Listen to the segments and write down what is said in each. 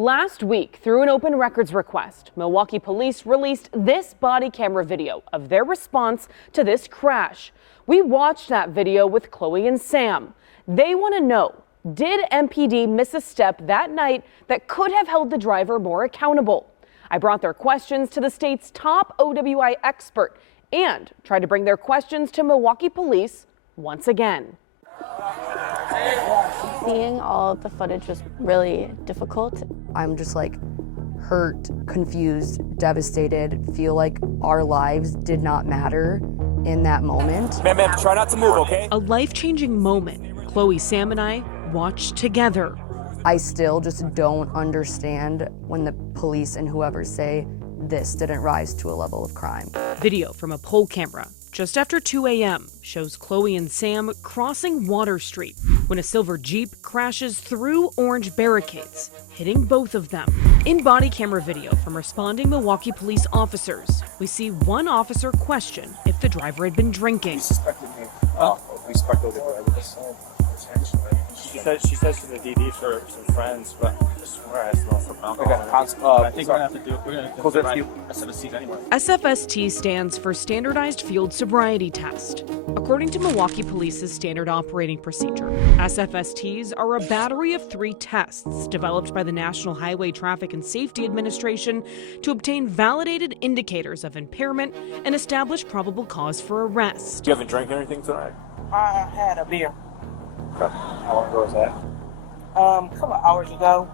Last week, through an open records request, Milwaukee police released this body camera video of their response to this crash. We watched that video with Chloe and Sam. They want to know, did MPD miss a step that night that could have held the driver more accountable? I brought their questions to the state's top OWI expert and tried to bring their questions to Milwaukee police once again. Seeing all of the footage was really difficult. I'm just like hurt, confused, devastated, feel like our lives did not matter in that moment. Ma'am, try not to move, okay? A life-changing moment Chloe, Sam, and I watched together. I still just don't understand when the police and whoever say this didn't rise to a level of crime. Video from a poll camera just after 2 a.m. shows Chloe and Sam crossing Water Street when a silver Jeep crashes through orange barricades, hitting both of them. In body camera video from responding Milwaukee police officers, we see one officer question if the driver had been drinking. We suspect She says she's a DD for some friends, but I swear I smell some alcohol. I think we're going to have to do it. We're going to do SFSTs anyway. SFST stands for Standardized Field Sobriety Test. According to Milwaukee Police's standard operating procedure, SFSTs are a battery of 3 tests developed by the National Highway Traffic and Safety Administration to obtain validated indicators of impairment and establish probable cause for arrest. You haven't drank anything tonight? I had a beer. How long ago was that? A couple of hours ago.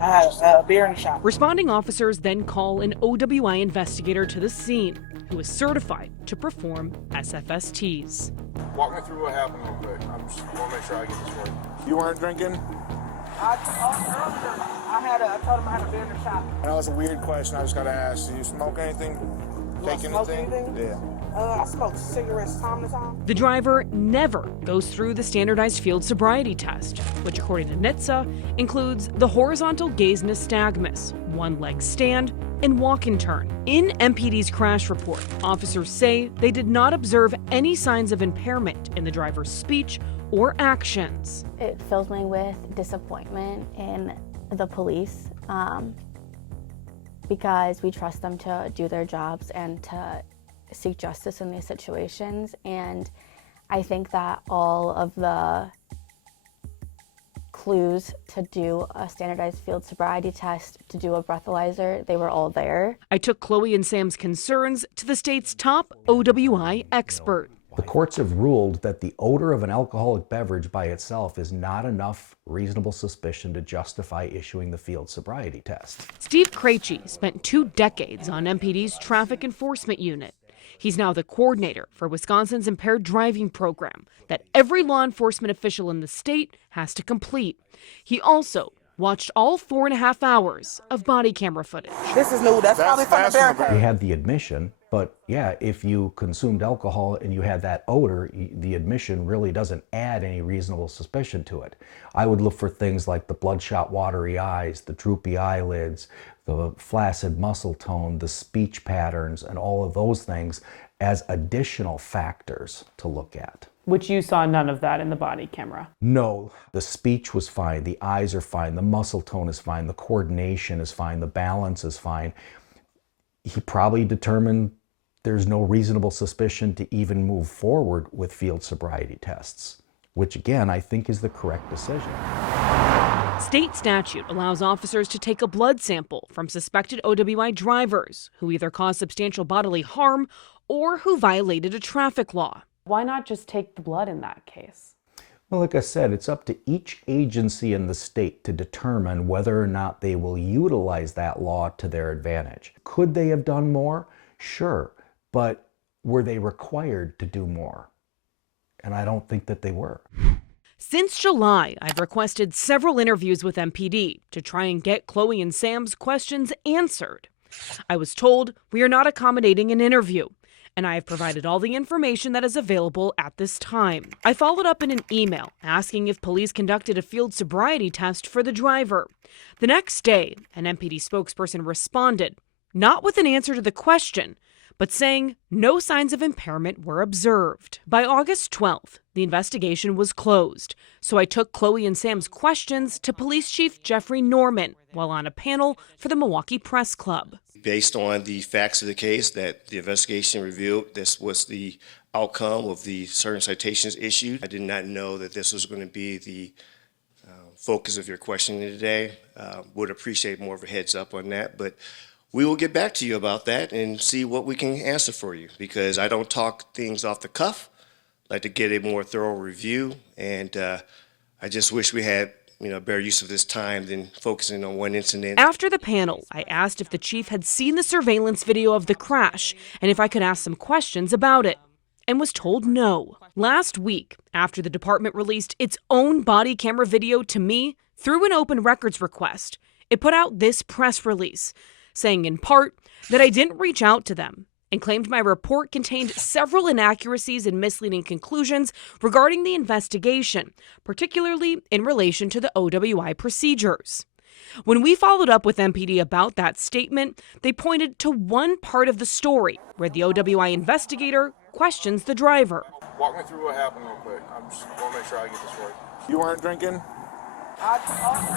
I had a beer in the shop. Responding officers then call an OWI investigator to the scene, who is certified to perform SFSTs. Walk me through what happened real quick. I just want to make sure I get this right. You weren't drinking? I told him I had a beer in the shop. I know it's a weird question. I just got to ask. Do you smoke anything? Take anything? Yeah. I smoke cigarettes time to time. The driver never goes through the standardized field sobriety test, which according to NHTSA includes the horizontal gaze nystagmus, one-leg stand, and walk and turn. In MPD's crash report, officers say they did not observe any signs of impairment in the driver's speech or actions. It fills me with disappointment in the police because we trust them to do their jobs and to seek justice in these situations, and I think that all of the clues to do a standardized field sobriety test, to do a breathalyzer, they were all there. I took Chloe and Sam's concerns to the state's top OWI expert. The courts have ruled that the odor of an alcoholic beverage by itself is not enough reasonable suspicion to justify issuing the field sobriety test. Steve Krejci spent 2 decades on MPD's traffic enforcement unit. He's now the coordinator for Wisconsin's impaired driving program that every law enforcement official in the state has to complete. He also watched all 4.5 hours of body camera footage. This is new. That's probably from the barricade. They had the admission, but yeah, if you consumed alcohol and you had that odor, the admission really doesn't add any reasonable suspicion to it. I would look for things like the bloodshot, watery eyes, the droopy eyelids, the flaccid muscle tone, the speech patterns, and all of those things as additional factors to look at. Which you saw none of that in the body camera? No, the speech was fine, the eyes are fine, the muscle tone is fine, the coordination is fine, the balance is fine. He probably determined there's no reasonable suspicion to even move forward with field sobriety tests, which again, I think is the correct decision. State statute allows officers to take a blood sample from suspected OWI drivers who either caused substantial bodily harm or who violated a traffic law. Why not just take the blood in that case? Well, like I said, it's up to each agency in the state to determine whether or not they will utilize that law to their advantage. Could they have done more? Sure, but were they required to do more? And I don't think that they were. Since July, I've requested several interviews with MPD to try and get Chloe and Sam's questions answered. I was told we are not accommodating an interview, and I have provided all the information that is available at this time. I followed up in an email asking if police conducted a field sobriety test for the driver. The next day, an MPD spokesperson responded, not with an answer to the question, but saying no signs of impairment were observed. By August 12th, the investigation was closed, so I took Chloe and Sam's questions to Police Chief Jeffrey Norman while on a panel for the Milwaukee Press Club. Based on the facts of the case that the investigation revealed, this was the outcome of the certain citations issued. I did not know that this was going to be the focus of your questioning today. Would appreciate more of a heads up on that, but we will get back to you about that and see what we can answer for you, because I don't talk things off the cuff. I like to get a more thorough review, and I just wish we had better use of this time than focusing on one incident. After the panel, I asked if the chief had seen the surveillance video of the crash and if I could ask some questions about it, and was told no. Last week, after the department released its own body camera video to me through an open records request, it put out this press release, saying in part that I didn't reach out to them, and claimed my report contained several inaccuracies and misleading conclusions regarding the investigation, particularly in relation to the OWI procedures. When we followed up with MPD about that statement, they pointed to one part of the story where the OWI investigator questions the driver. Walk me through what happened real quick. I want to make sure I get this right. You weren't drinking? I told him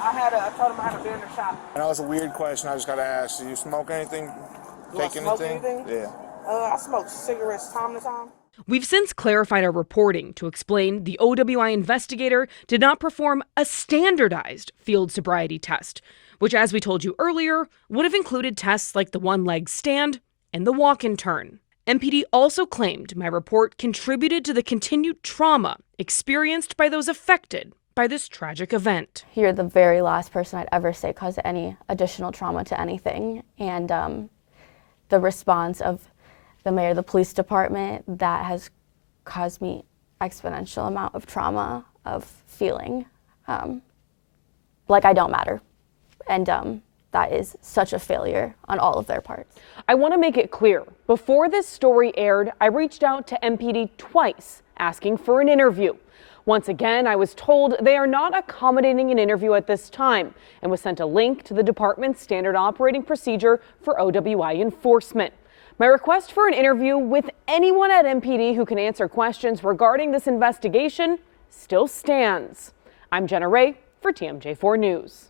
I had a beer in the shop. And that was a weird question I just got to ask. Do you smoke anything? Do I smoke anything? Yeah. I smoke cigarettes time to time. We've since clarified our reporting to explain the OWI investigator did not perform a standardized field sobriety test, which, as we told you earlier, would have included tests like the one-leg stand and the walk-and turn. MPD also claimed my report contributed to the continued trauma experienced by those affected by this tragic event. You're the very last person I'd ever say caused any additional trauma to anything. And the response of the mayor of the police department, that has caused me exponential amount of trauma, of feeling like I don't matter. And that is such a failure on all of their parts. I want to make it clear, before this story aired, I reached out to MPD twice asking for an interview. Once again, I was told they are not accommodating an interview at this time and was sent a link to the department's standard operating procedure for OWI enforcement. My request for an interview with anyone at MPD who can answer questions regarding this investigation still stands. I'm Jenna Ray for TMJ4 News.